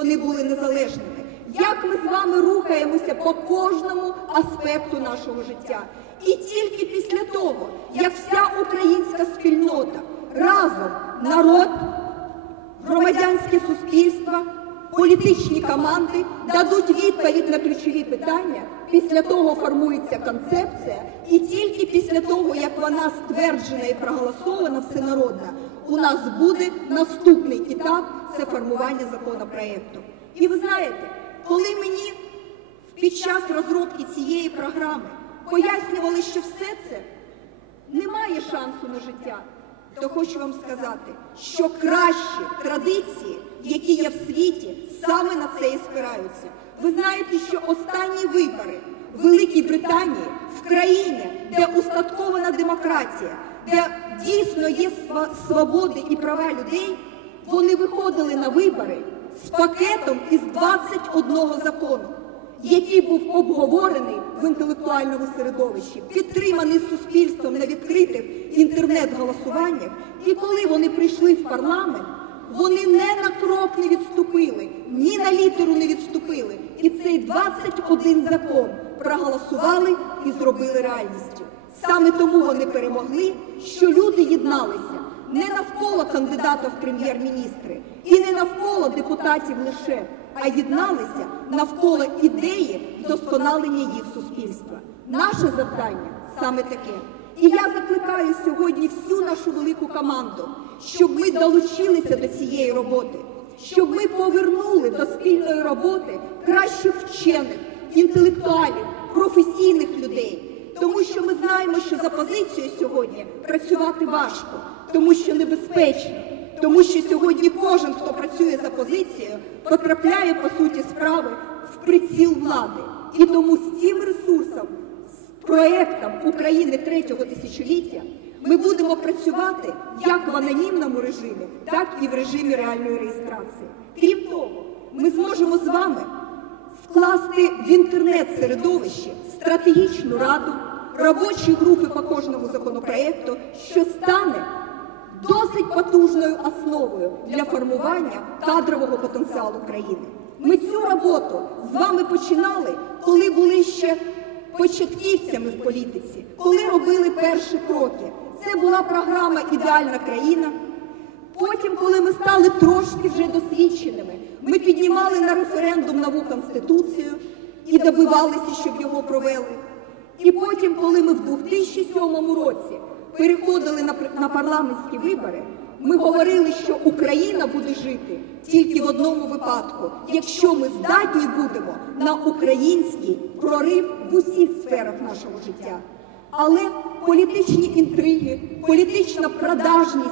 вони були незалежними. Як ми з вами рухаємося по кожному аспекту нашого життя. І тільки після того, як вся українська спільнота разом народ, громадянське суспільство, політичні команди дадуть відповідь на ключові питання. Після того формується концепція, і тільки після того, як вона стверджена і проголосована всенародна, у нас буде наступний етап це формування законопроекту. І ви знаєте, коли мені під час розробки цієї програми пояснювали, що все це не має шансу на життя, то хочу вам сказати, що кращі традиції, які є в світі, саме на це і спираються. Ви знаєте, що останні вибори в Великій Британії в країні, де устаткована демократія, де дійсно є свободи і права людей, вони виходили на вибори з пакетом із 21 закону який був обговорений в інтелектуальному середовищі, підтриманий суспільством на відкритих інтернет-голосуваннях. І коли вони прийшли в парламент, вони не на крок не відступили, ні на літеру не відступили. І цей 21 закон проголосували і зробили реальністю. Саме тому вони перемогли, що люди єдналися не навколо кандидата в прем'єр-міністри і не навколо депутатів лише, а єдналися навколо ідеї вдосконалення їх суспільства. Наше завдання саме таке. І я закликаю сьогодні всю нашу велику команду, щоб ми долучилися до цієї роботи, щоб ми повернули до спільної роботи кращих вчених, інтелектуалів, професійних людей. Тому що ми знаємо, що за позицією сьогодні працювати важко, тому що небезпечно, тому що сьогодні кожен, хто працює за позицією, потрапляє по суті справи в приціл влади. І тому з цим ресурсом, з проектом України третього тисячоліття, ми будемо працювати як в анонімному режимі, так і в режимі реальної реєстрації. Крім того, ми зможемо з вами скласти в інтернет-середовищі стратегічну раду, робочі групи по кожному законопроекту, що стане досить потужною основою для формування кадрового потенціалу країни. Ми цю роботу з вами починали, коли були ще початківцями в політиці, коли робили перші кроки. Це була програма Ідеальна країна. Потім, коли ми стали трошки вже досвідченими, ми піднімали на референдум нову конституцію і добивалися, щоб його провели. І потім, коли ми в 2007 році переходили на, парламентські вибори, ми говорили, що Україна буде жити тільки в одному випадку, якщо ми здатні будемо на український прорив в усіх сферах нашого життя. Але політичні інтриги, політична продажність,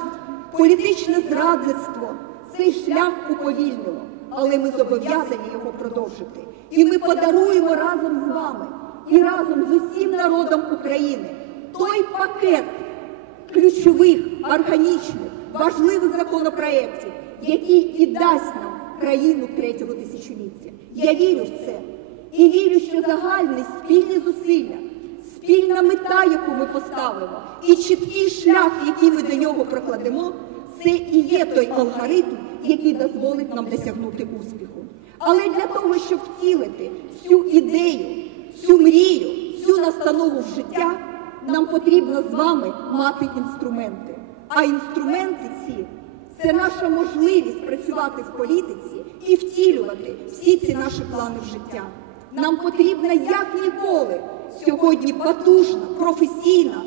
політичне зрадництво цей шлях уповільнило, але ми зобов'язані його продовжити. І ми подаруємо разом з вами і разом з усім народом України той пакет ключових, органічних, важливих законопроєктів, який і дасть нам країну третього тисячоліття. Я вірю в це. І вірю, що загальні спільні зусилля, спільна мета, яку ми поставимо, і чіткий шлях, який ми до нього прокладемо, це і є той алгоритм, який дозволить нам досягнути успіху. Але для того, щоб втілити цю ідею, цю мрію, цю настанову життя, нам потрібно з вами мати інструменти. А інструменти ці це наша можливість працювати в політиці і втілювати всі ці наші плани в життя. Нам потрібна як ніколи сьогодні потужна, професійна,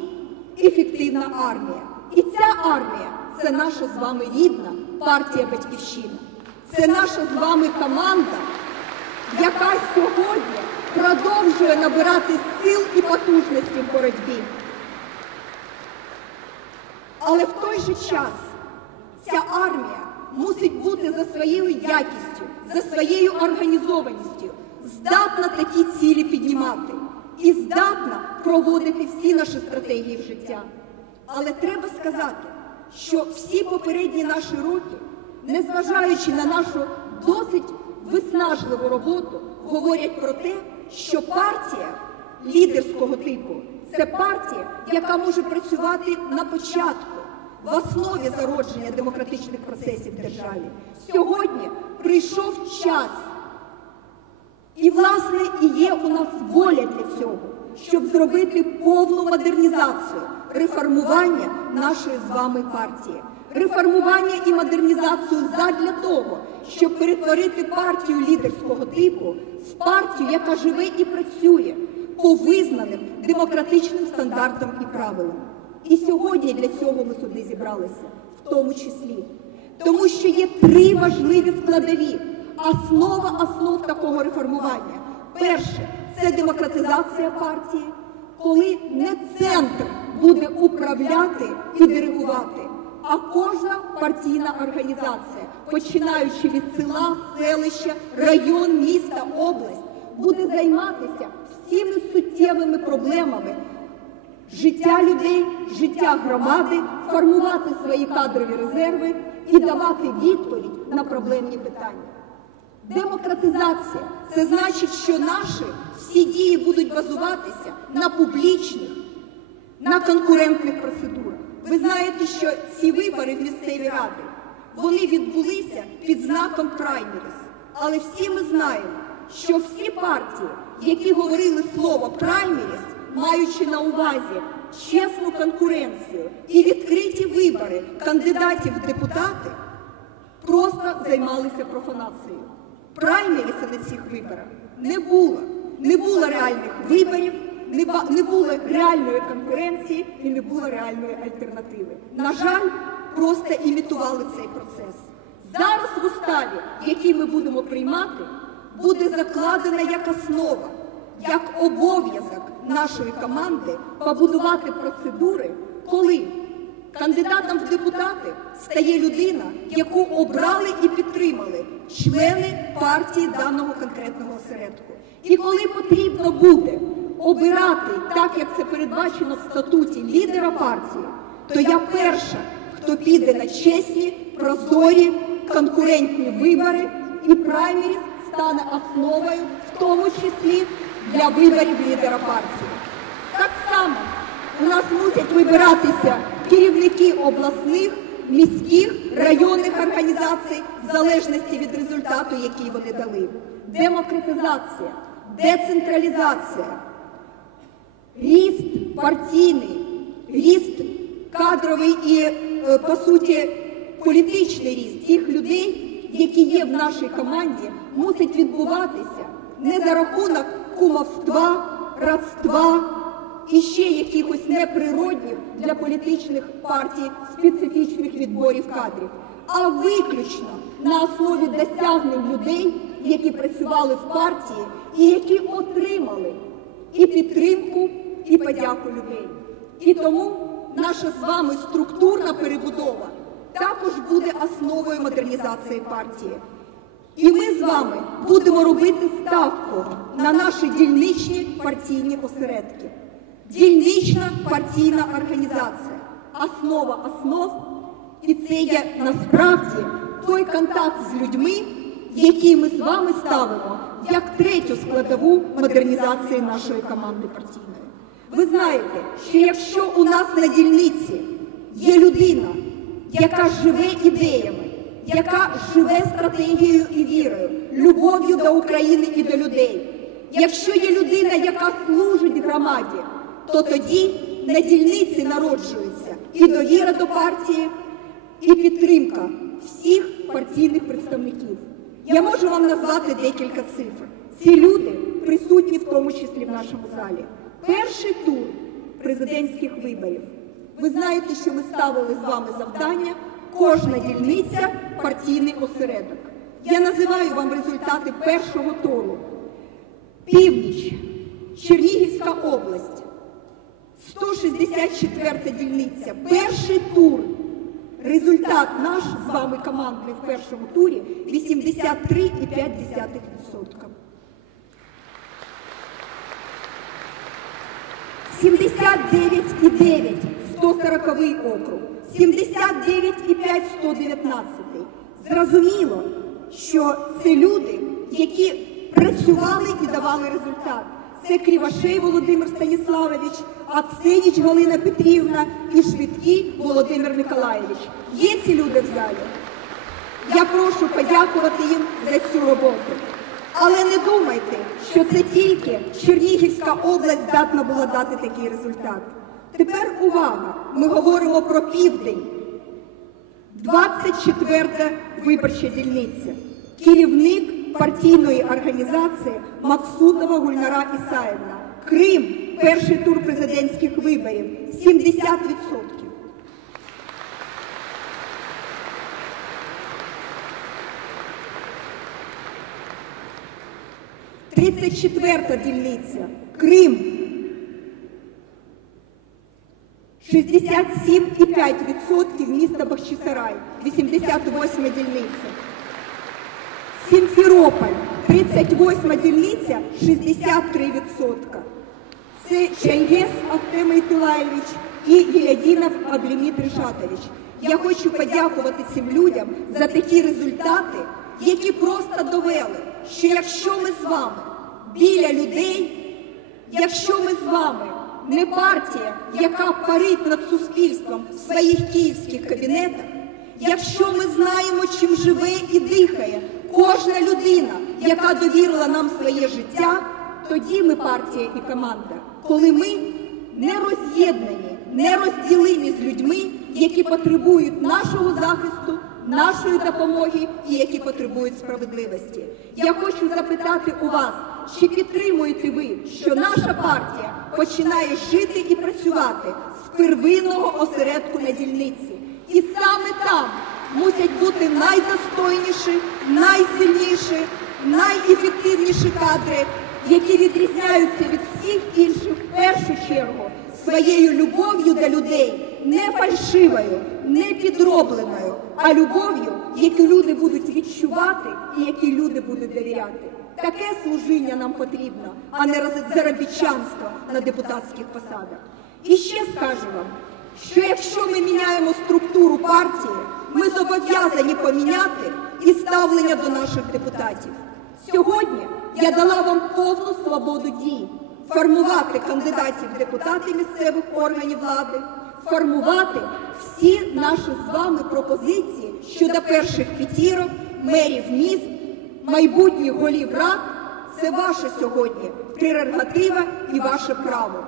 ефективна армія. І ця армія це наша з вами рідна партія Батьківщина. Це наша з вами команда, яка сьогодні продовжує набирати сил і потужності в боротьбі. Але в той же час ця армія мусить бути за своєю якістю, за своєю організованістю, здатна такі цілі піднімати і здатна проводити всі наші стратегії в життя. Але треба сказати, що всі попередні наші роки, незважаючи на нашу досить виснажливу роботу, говорять про те, що партія лідерського типу це партія, яка може працювати на початку, в основі зародження демократичних процесів в державі. Сьогодні прийшов час. І, власне, і є у нас воля для цього, щоб зробити повну модернізацію, реформування нашої з вами партії, реформування і модернізацію задля того, щоб перетворити партію лідерського типу в партію, яка живе і працює по визнаним демократичним стандартам і правилам. І сьогодні для цього ми сюди зібралися, в тому числі, тому що є три важливі складові. Основа основ такого реформування. Перше це демократизація партії, коли не центр буде управляти і диригувати, а кожна партійна організація, починаючи від села, селища, район, міста, область, буде займатися всіми суттєвими проблемами життя людей, життя громади, формувати свої кадрові резерви і давати відповідь на проблемні питання. Демократизація це значить, що наші всі дії будуть базуватися на публічних, на конкурентних процедурах. Ви знаєте, що ці вибори в місцеві ради вони відбулися під знаком праймеріс. Але всі ми знаємо, що всі партії, які говорили слово праймеріс, маючи на увазі чесну конкуренцію і відкриті вибори кандидатів в депутати, просто займалися профанацією. Праймеріса на цих виборах не було. Не було реальних виборів, не, було реальної конкуренції і не було реальної альтернативи. На жаль, просто імітували цей процес. Зараз в уставі, який ми будемо приймати, буде закладена як основа, як обов'язок нашої команди побудувати процедури, коли Кандидатом в депутати стає людина, яку обрали і підтримали члени партії даного конкретного осередку. І коли потрібно буде обирати, так як це передбачено в статуті лідера партії, то я перша, хто піде на чесні, прозорі, конкурентні вибори, і праймеріс стане основою, в тому числі для виборів лідера партії. Так само у нас мусять вибиратися керівники обласних, міських, районних організацій в залежності від результату, який вони дали. Демократизація, децентралізація, ріст партійний, ріст кадровий і, е, по суті, політичний ріст тих людей, які є в нашій команді, мусить відбуватися не за рахунок кумовства, родства і ще якихось неприродних для політичних партій специфічних відборів кадрів, а виключно на основі досягнень людей, які працювали в партії і які отримали і підтримку, і подяку людей. І тому наша з вами структурна перебудова також буде основою модернізації партії. І ми з вами будемо робити ставку на наші дільничні партійні осередки. Дільнична партійна організація, основа основ, і це є насправді той контакт з людьми, який ми з вами ставимо як третю складову модернізації нашої команди партійної. Ви знаєте, що якщо у нас на дільниці є людина, яка живе ідеями, яка живе стратегією і вірою, любов'ю до України і до людей, якщо є людина, яка служить громаді, то тоді на дільниці народжується і довіра до партії, і підтримка всіх партійних представників. Я можу вам назвати декілька цифр. Ці люди присутні в тому числі в нашому залі. Перший тур президентських виборів. Ви знаєте, що ми ставили з вами завдання кожна дільниця партійний осередок. Я називаю вам результати першого туру. Північ, Чернігівська область, 164 дільниця. Перший тур. Результат наш з вами командний в першому турі 83,5%. 79,9 140 округ, 79,5 119. Зрозуміло, що це люди, які працювали і давали результат. Це Кривошей Володимир Станіславович, Аксеніч Галина Петрівна і Швидкий Володимир Миколаєвич. Є ці люди в залі? Я прошу подякувати їм за цю роботу. Але не думайте, що це тільки Чернігівська область здатна була дати такий результат. Тепер увага! Ми говоримо про південь. 24 виборча дільниця. Керівник партійної організації Максутова Гульнара Ісаївна. Крим. Перший тур президентських виборів. 70%. 34 дільниця. Крим. 67,5% міста Бахчисарай. 88 дільниця. Сімферополь. 38 дільниця. 63%. Це Чайгес Ахтем Ітилаєвич і Єлядінов Абліміт Ришатович. Я хочу подякувати цим людям за такі результати, які просто довели, що якщо ми з вами біля людей, якщо ми з вами не партія, яка парить над суспільством в своїх київських кабінетах, якщо ми знаємо, чим живе і дихає кожна людина, яка довірила нам своє життя, тоді ми партія і команда, коли ми не роз'єднані, не розділимі з людьми, які потребують нашого захисту, нашої допомоги і які потребують справедливості. Я хочу запитати у вас, чи підтримуєте ви, що наша партія починає жити і працювати з первинного осередку на дільниці? І саме там мусять бути найдостойніші, найсильніші, найефективніші кадри, які відрізняються від всіх інших в першу чергу своєю любов'ю до людей, не фальшивою, не підробленою, а любов'ю, яку люди будуть відчувати і якій люди будуть довіряти. Таке служіння нам потрібно, а не заробітчанство на депутатських посадах. І ще скажу вам, що якщо ми міняємо структуру партії, ми зобов'язані поміняти і ставлення до наших депутатів. Сьогодні я дала вам повну свободу дій формувати кандидатів в депутати місцевих органів влади, формувати всі наші з вами пропозиції щодо перших п'ятірок, мерів міст, майбутніх голів рад. Це ваша сьогодні прерогатива і ваше право.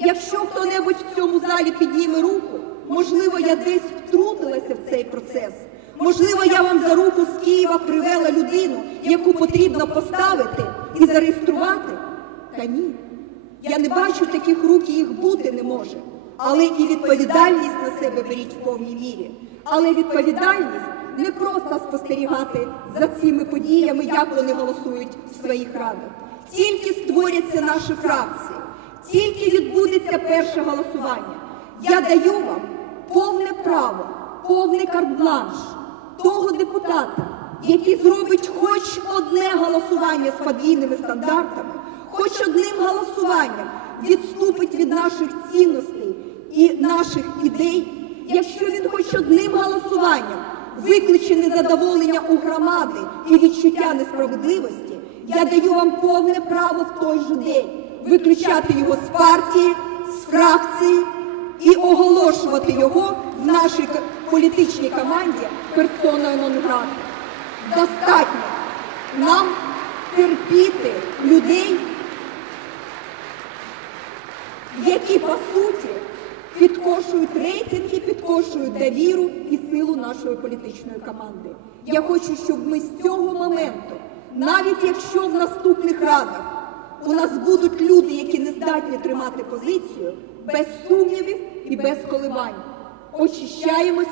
Якщо хто-небудь в цьому залі підніме руку, можливо, я десь втрутилася в цей процес. Можливо, я вам за руку з Києва привела людину, яку потрібно поставити і зареєструвати. Та ні. Я не бачу таких рук, і їх бути не може. Але і відповідальність на себе беріть в повній мірі. Але відповідальність не просто спостерігати за цими подіями, як вони голосують в своїх радах. Тільки створяться наші фракції, тільки відбудеться перше голосування. Я даю вам повне право, повний карт-бланш того депутата, який зробить хоч одне голосування з подвійними стандартами, хоч одним голосуванням відступить від наших цінностей і наших ідей, якщо він хоч одним голосуванням викличе незадоволення у громади і відчуття несправедливості, я даю вам повне право в той же день виключати його з партії, з фракції і оголошувати його в нашій політичній команді персоною нон-грата. Достатньо нам терпіти людей, які по суті підкошують рейтинги, підкошують довіру і силу нашої політичної команди. Я хочу, щоб ми з цього моменту, навіть якщо в наступних радах у нас будуть люди, які не здатні тримати позицію, без сумнівів і без коливань, очищаємося